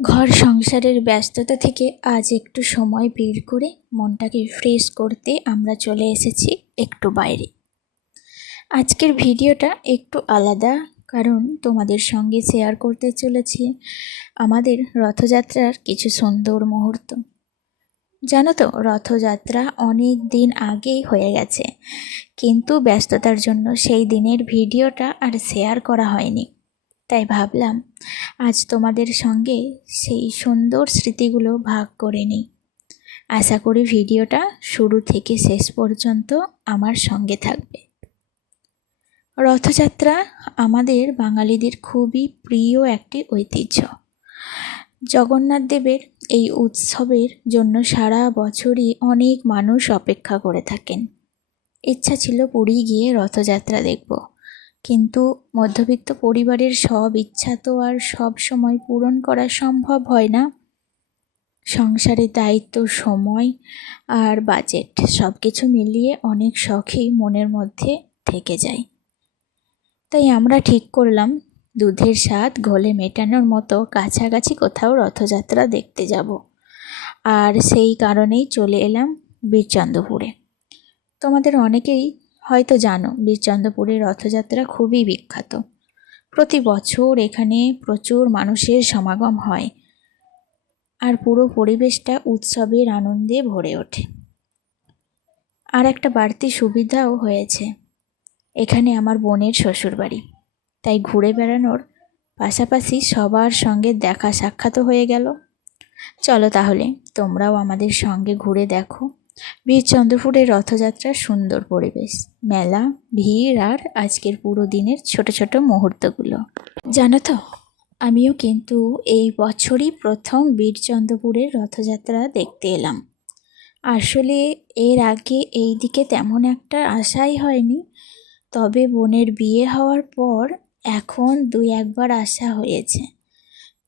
ঘর সংসারের ব্যস্ততা থেকে আজ একটু সময় বের করে মনটাকে ফ্রেশ করতে আমরা চলে এসেছি একটু বাইরে। আজকের ভিডিওটা একটু আলাদা, কারণ তোমাদের সঙ্গে শেয়ার করতে চলেছি আমাদের রথযাত্রার কিছু সুন্দর মুহূর্ত। জানো তো, রথযাত্রা অনেক দিন আগেই হয়ে গেছে, কিন্তু ব্যস্ততার জন্য সেই দিনের ভিডিওটা আর শেয়ার করা হয়নি। তাই ভাবলাম আজ তোমাদের সঙ্গে সেই সুন্দর স্মৃতিগুলো ভাগ করে নিই। আশা করি ভিডিওটা শুরু থেকে শেষ পর্যন্ত আমার সঙ্গে থাকবে। রথযাত্রা আমাদের বাঙালিদের খুবই প্রিয় একটি ঐতিহ্য। জগন্নাথ দেবের এই উৎসবের জন্য সারা বছরই অনেক মানুষ অপেক্ষা করে থাকেন। ইচ্ছা ছিল পুরী গিয়ে রথযাত্রা দেখব, কিন্তু মধ্যবিত্ত পরিবারের সব ইচ্ছা তো আর সব সময় পূরণ করা সম্ভব হয় না। সংসারের দায়িত্ব, সময় আর বাজেট সব কিছু মিলিয়ে অনেক শখই মনের মধ্যে থেকে যায়। তাই আমরা ঠিক করলাম দুধের স্বাদ ঘোলে মেটানোর মতো কাছাকাছি কোথাও রথযাত্রা দেখতে যাব। আর সেই কারণেই চলে এলাম বীরচন্দ্রপুরে। তোমাদের অনেকেই হয়তো জানো, বীরচন্দ্রপুরের রথযাত্রা খুবই বিখ্যাত। প্রতি বছর এখানে প্রচুর মানুষের সমাগম হয়, আর পুরো পরিবেশটা উৎসবের আনন্দে ভরে ওঠে। আর একটা বাড়তি সুবিধাও হয়েছে, এখানে আমার বোনের শ্বশুরবাড়ি, তাই ঘুরে বেড়ানোর পাশাপাশি সবার সঙ্গে দেখা সাক্ষাৎও হয়ে গেল। চলো তাহলে তোমরাও আমাদের সঙ্গে ঘুরে দেখো বীরচন্দ্রপুরের রথযাত্রার সুন্দর পরিবেশ, মেলা, ভিড় আর আজকের পুরো দিনের ছোট ছোট মুহূর্তগুলো। জানো তো, আমিও কিন্তু এই বছরই প্রথম বীরচন্দ্রপুরের রথযাত্রা দেখতে এলাম। আসলে এর আগে এই দিকে তেমন একটা আশাই হয়নি, তবে বোনের বিয়ে হওয়ার পর এখন 2-1বার আসা হয়েছে।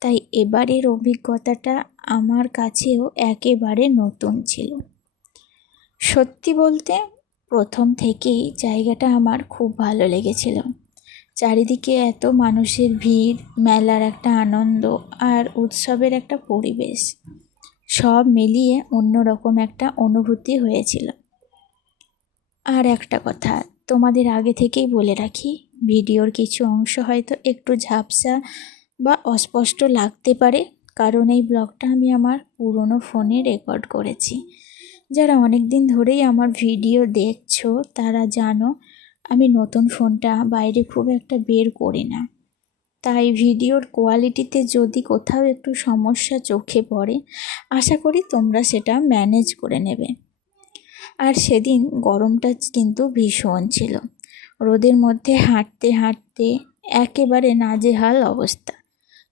তাই এবারের অভিজ্ঞতাটা আমার কাছেও একেবারে নতুন ছিল। সত্যি বলতে প্রথম থেকেই জায়গাটা আমার খুব ভালো লেগেছিল। চারিদিকে এত মানুষের ভিড়, মেলার একটা আনন্দ আর উৎসবের একটা পরিবেশ, সব মিলিয়ে অন্যরকম একটা অনুভূতি হয়েছিল। আর একটা কথা তোমাদের আগে থেকেই বলে রাখি, ভিডিওর কিছু অংশ হয়তো একটু ঝাপসা বা অস্পষ্ট লাগতে পারে, কারণ এই ব্লগটা আমি আমার পুরনো ফোনে রেকর্ড করেছি। যারা অনেক দিন ধরেই আমার ভিডিও দেখছো তারা জানো আমি নতুন ফোনটা বাইরে খুব একটা বের করি না, তাই ভিডিওর কোয়ালিটিতে যদি কোথাও একটু সমস্যা চোখে পড়ে আশা করি তোমরা সেটা ম্যানেজ করে নেবে। আর সেদিন গরমটা কিন্তু ভীষণ ছিল, রোদের মধ্যে হাঁটতে হাঁটতে একেবারে নাজেহাল অবস্থা।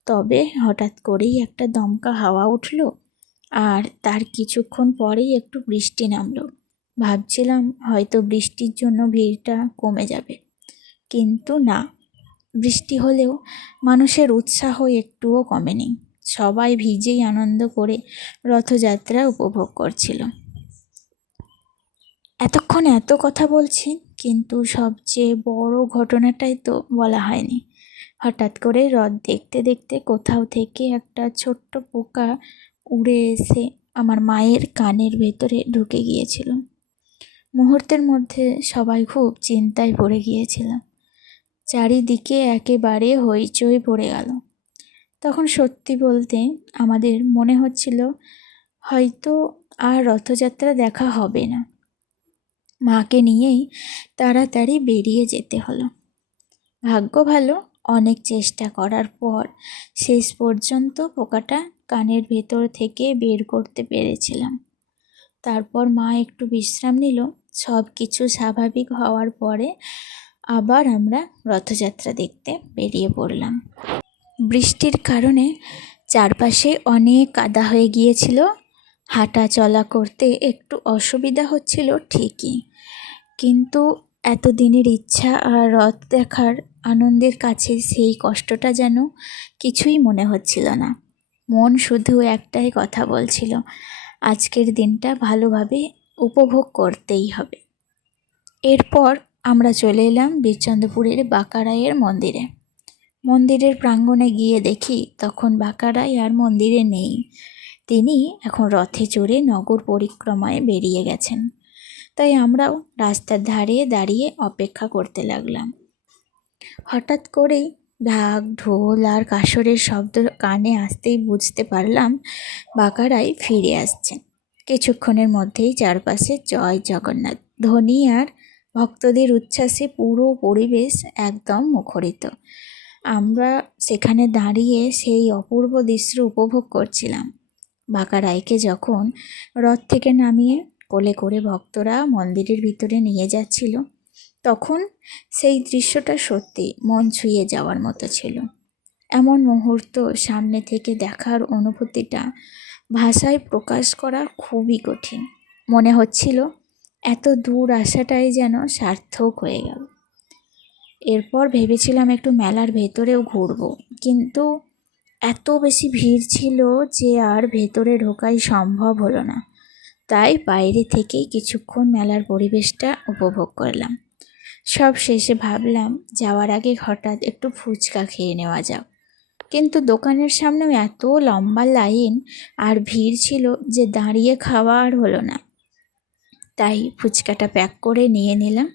তবে হঠাৎ করেই একটা দমকা হাওয়া উঠল, আর তার কিছুক্ষণ পরেই একটু বৃষ্টি নামলো। ভাবছিলাম হয়তো বৃষ্টির জন্য ভিড়টা কমে যাবে, কিন্তু না, বৃষ্টি হলেও মানুষের উৎসাহ একটুও কমেনি। সবাই ভিজেই আনন্দ করে রথযাত্রা উপভোগ করছিল। এতক্ষণ এত কথা বলছি, কিন্তু সবচেয়ে বড় ঘটনাটাই তো বলা হয়নি। হঠাৎ করে রথ দেখতে দেখতে কোথাও থেকে একটা ছোট্ট পোকা উড়ে এসে আমার মায়ের কানের ভেতরে ঢুকে গিয়েছিল। মুহূর্তের মধ্যে সবাই খুব চিন্তায় পড়ে গিয়েছিল, চারিদিকে একেবারে হইচই পড়ে গেল। তখন সত্যি বলতে আমাদের মনে হচ্ছিল হয়তো আর রথযাত্রা দেখা হবে না। মাকে নিয়েই তাড়াতাড়ি বেরিয়ে যেতে হলো। ভাগ্য ভালো, অনেক চেষ্টা করার পর শেষ পর্যন্ত পোকাটা কানের ভেতর থেকে বের করতে পেরেছিলাম। তারপর মা একটু বিশ্রাম নিল। সব কিছু স্বাভাবিক হওয়ার পরে আবার আমরা রথযাত্রা দেখতে বেরিয়ে পড়লাম। বৃষ্টির কারণে চারপাশে অনেক কাদা হয়ে গিয়েছিল, হাঁটা চলা করতে একটু অসুবিধা হচ্ছিল ঠিকই, কিন্তু এতদিনের ইচ্ছা আর রথ দেখার আনন্দের কাছে সেই কষ্টটা যেন কিছুই মনে হচ্ছিল না। মন শুধু একটাই কথা বলছিল, আজকের দিনটা ভালোভাবে উপভোগ করতেই হবে। এরপর আমরা চলে এলাম বীরচন্দ্রপুরের বাঁকারায়ের মন্দিরে। মন্দিরের প্রাঙ্গণে গিয়ে দেখি তখন বাঁকারাই আর মন্দিরে নেই। তিনি এখন রথে চড়ে নগর পরিক্রমায় বেরিয়ে গেছেন। তাই আমরাও রাস্তার ধারে দাঁড়িয়ে অপেক্ষা করতে লাগলাম। হঠাৎ করেই ঢাক, ঢোল আর কাসরের শব্দ কানে আসতেই বুঝতে পারলাম বাঁকারাই ফিরে আসছেন। কিছুক্ষণের মধ্যেই চারপাশে জয় জগন্নাথ ধ্বনি আর ভক্তদের উচ্ছ্বাসে পুরো পরিবেশ একদম মুখরিত। আমরা সেখানে দাঁড়িয়ে সেই অপূর্ব দৃশ্য উপভোগ করছিলাম। বাঁকারাইকে যখন রথ থেকে নামিয়ে কোলে করে ভক্তরা মন্দিরের ভিতরে নিয়ে যাচ্ছিল, তখন সেই দৃশ্যটা সত্যি মন ছুঁয়ে যাওয়ার মতো ছিল। এমন মুহূর্ত সামনে থেকে দেখার অনুভূতিটা ভাষায় প্রকাশ করা খুবই কঠিন। মনে হচ্ছিল এত দূর আসাটাই যেন সার্থক হয়ে গেল। এরপর ভেবেছিলাম একটু মেলার ভেতরেও ঘুরবো, কিন্তু এত বেশি ভিড় ছিল যে আর ভেতরে ঢোকাই সম্ভব হলো না। তাই বাইরে থেকেই কিছুক্ষণ মেলার পরিবেশটা উপভোগ করলাম। সব শেষে ভাবলাম যাওয়ার আগে হঠাৎ একটু ফুচকা খেয়ে নেওয়া যাক, কিন্তু দোকানের সামনেও এত লম্বা লাইন আর ভিড় ছিল যে দাঁড়িয়ে খাওয়া আর হলো না। তাই ফুচকাটা প্যাক করে নিয়ে নিলাম,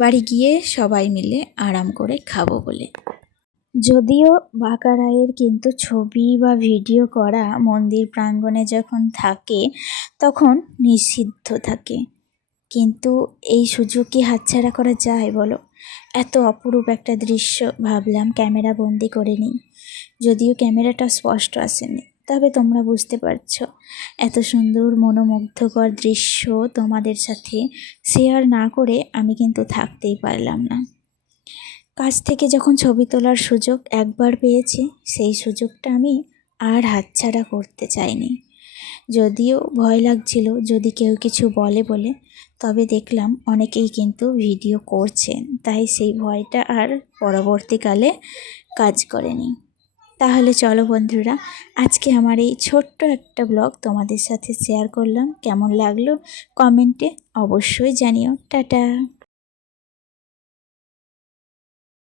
বাড়ি গিয়ে সবাই মিলে আরাম করে খাবো বলে। যদিও বাঁকারাইয়ের কিন্তু ছবি বা ভিডিও করা মন্দির প্রাঙ্গণে যখন থাকে তখন নিষিদ্ধ থাকে, কিন্তু এই সুযোগ কি হাতছাড়া করা যায় বলো? এত অপরূপ একটা দৃশ্য ভাবলাম ক্যামেরা বন্দি করে নিই। যদিও ক্যামেরাটা স্পষ্ট আসেনি, তবে তোমরা বুঝতে পারছো এত সুন্দর মনোমুগ্ধকর দৃশ্য তোমাদের সাথে শেয়ার না করে আমি কিন্তু থাকতেই পারলাম না। কাছ থেকে যখন ছবি তোলার সুযোগ একবার পেয়েছি, সেই সুযোগটা আমি আর হাতছাড়া করতে চাইনি। যদিও ভয় লাগছিল যদি কেউ কিছু বলে বলে, তবে দেখলাম অনেকেই কিন্তু ভিডিও করছেন, তাই সেই ভয়টা আর পরবর্তীকালে কাজ করেনি। তাহলে চলো বন্ধুরা, আজকে আমার এই ছোট্ট একটা ব্লগ তোমাদের সাথে শেয়ার করলাম। কেমন লাগলো কমেন্টে অবশ্যই জানিও। টাটা।